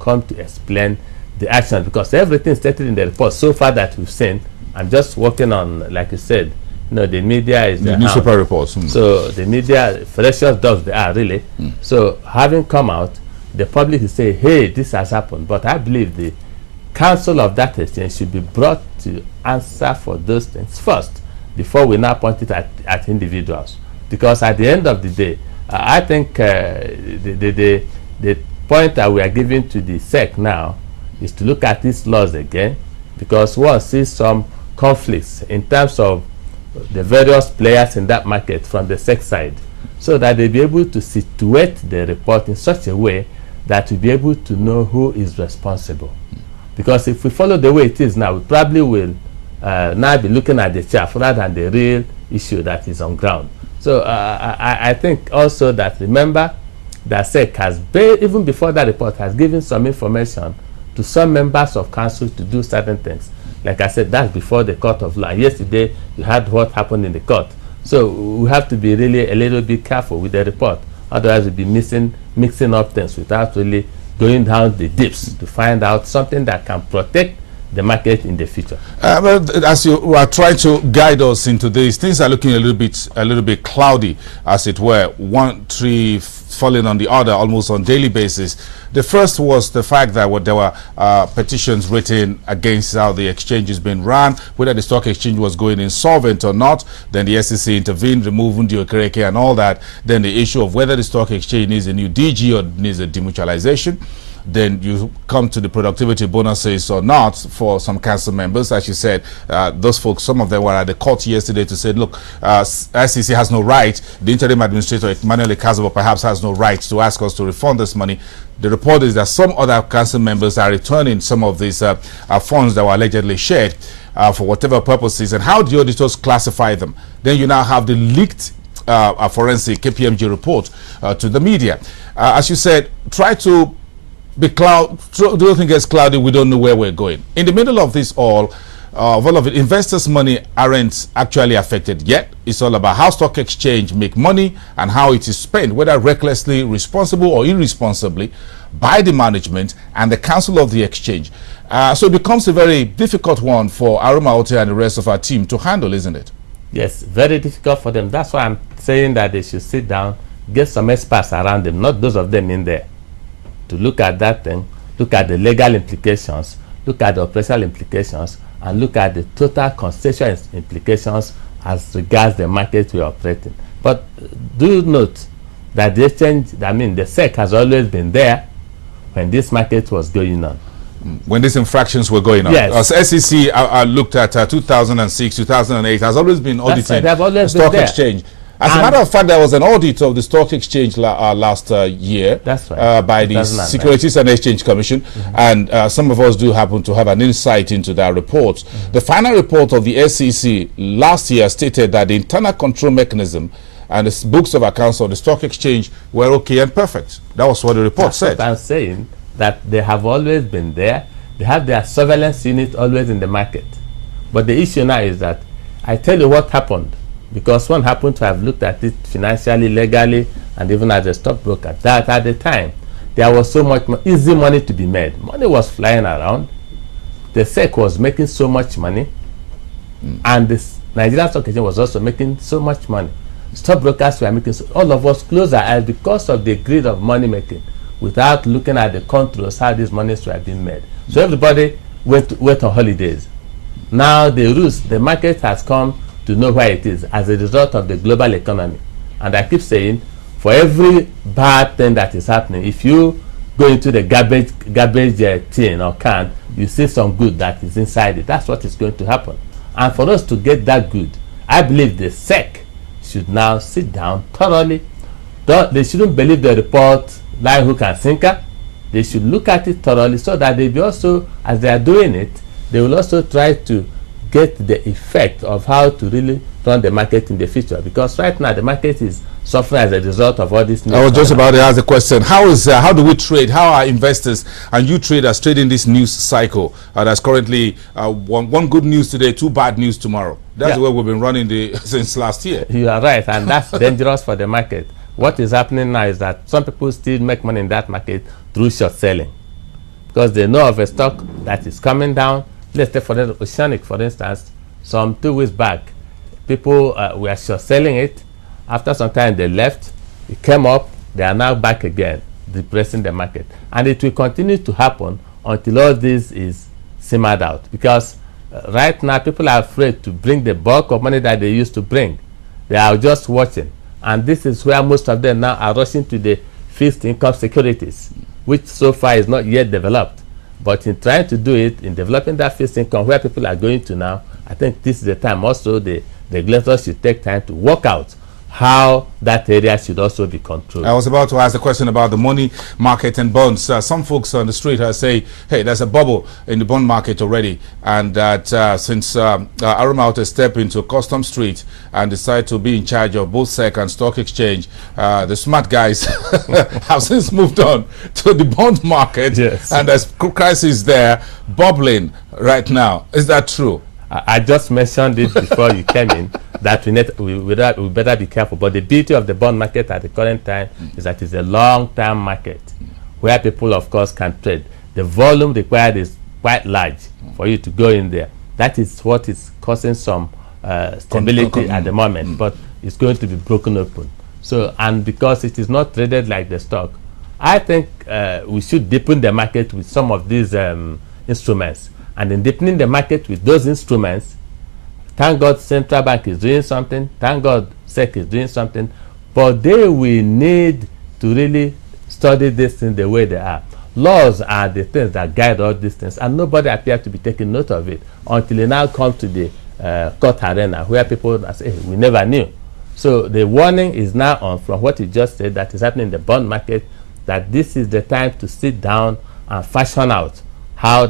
come to explain the action, because everything stated in the report so far that we've seen, I'm just working on, like you said, the media is the newspaper reports. So the media, ferocious dogs they are, really. So having come out, the public is saying, hey, this has happened. But I believe the council of that exchange should be brought to answer for those things first, before we now point it at individuals. Because at the end of the day, I think the point that we are giving to the SEC now is to look at these laws again, because one sees some conflicts in terms of the various players in that market from the SEC side, so that they'll be able to situate the report in such a way that we'll be able to know who is responsible. Because if we follow the way it is now, we probably will now be looking at the chaff rather than the real issue that is on ground. So I think also that, remember, that SEC has, even before that report, has given some information to some members of council to do certain things. Like I said, that's before the court of law. Yesterday, you had what happened in the court. So we have to be really a little bit careful with the report. Otherwise, we'll be mixing up things without really going down the deeps to find out something that can protect the market in the future. But as you are trying to guide us into this, things are looking a little bit cloudy, as it were. One tree falling on the other almost on daily basis. The first was the fact that there were petitions written against how the exchange is being run, whether the stock exchange was going insolvent or not. Then the SEC intervened, removing the Okereke and all that. Then the issue of whether the stock exchange needs a new DG or needs a demutualization. Then you come to the productivity bonuses or not for some council members. As you said, those folks, some of them were at the court yesterday to say, look, SEC has no right, the interim administrator, Emmanuel Ekazobo, perhaps has no right to ask us to refund this money. The report is that some other council members are returning some of these funds that were allegedly shared for whatever purposes. And how do the auditors classify them? Then you now have the leaked forensic KPMG report to the media. As you said, try to don't think it's cloudy, we don't know where we're going. In the middle of this all of it, investors' money aren't actually affected yet. It's all about how stock exchange make money and how it is spent, whether recklessly, responsible or irresponsibly, by the management and the council of the exchange. So it becomes a very difficult one for Aroma Ote and the rest of our team to handle, isn't it? Yes, very difficult for them. That's why I'm saying that they should sit down, get some experts around them, not those of them in there, to look at that thing, look at the legal implications, look at the operational implications, and look at the total constitutional implications as regards the market we are operating. But do note that the exchange, the SEC has always been there when this market was going on. When these infractions were going on. Yes. As SEC looked at 2006, 2008, has always been auditing the stock exchange. As a matter of fact, there was an audit of the stock exchange last year. That's right. By the Securities and Exchange Commission, and some of us do happen to have an insight into that report. The final report of the SEC last year stated that the internal control mechanism and the books of accounts of the stock exchange were okay and perfect. That was what the report said. What I'm saying, that they have always been there. They have their surveillance unit always in the market. But the issue now is that I tell you what happened. Because one happened to have looked at it financially, legally, and even as a stockbroker, that at the time, there was so much easy money to be made. Money was flying around. The SEC was making so much money, and the Nigerian Stock Exchange was also making so much money. Stockbrokers were making, all of us closed our eyes because of the greed of money making, without looking at the controls, how these monies were being made. So everybody went on holidays. Now the market has come to know where it is as a result of the global economy. And I keep saying, for every bad thing that is happening, if you go into the garbage tin or can, you see some good that is inside it. That's what is going to happen. And for us to get that good, I believe the SEC should now sit down thoroughly. They shouldn't believe the report line, hook and sinker. They should look at it thoroughly, so that they be also, as they are doing it, they will also try to get the effect of how to really run the market in the future. Because right now the market is suffering as a result of all this. I was just about to ask the question: how do we trade? How are investors and you traders trading this news cycle? That's currently one good news today, two bad news tomorrow. That's the way we've been running since last year. You are right, and that's dangerous for the market. What is happening now is that some people still make money in that market through short selling. because they know of a stock that is coming down. Let's take for the Oceanic, for instance. Some 2 weeks back, people were short selling it. After some time, they left. It came up. They are now back again, depressing the market. And it will continue to happen until all this is simmered out. Because right now, people are afraid to bring the bulk of money that they used to bring. They are just watching. And this is where most of them now are rushing to the fixed income securities, which so far is not yet developed. But in trying to do it, in developing that fixed income where people are going to now, I think this is the time also the regulators should take time to work out how that area should also be controlled. I was about to ask the question about the money market and bonds. Some folks on the street say, hey, there's a bubble in the bond market already, and that since Aruma has stepped into Custom Street and decided to be in charge of both SEC and Stock Exchange, the smart guys have since moved on to the bond market, yes. And there's crisis there bubbling right now. Is that true? I just mentioned it before you came in, that we better be careful. But the beauty of the bond market at the current time is that it's a long-term market where people, of course, can trade. The volume required is quite large for you to go in there. That is what is causing some stability at the moment, but it's going to be broken open. So, and because it is not traded like the stock, I think we should deepen the market with some of these instruments. And in deepening the market with those instruments, thank God Central Bank is doing something, thank God SEC is doing something, but they will need to really study this thing the way they are. Laws are the things that guide all these things, and nobody appears to be taking note of it until they now come to the court arena where people say, hey, we never knew. So the warning is now on from what you just said that is happening in the bond market, that this is the time to sit down and fashion out how that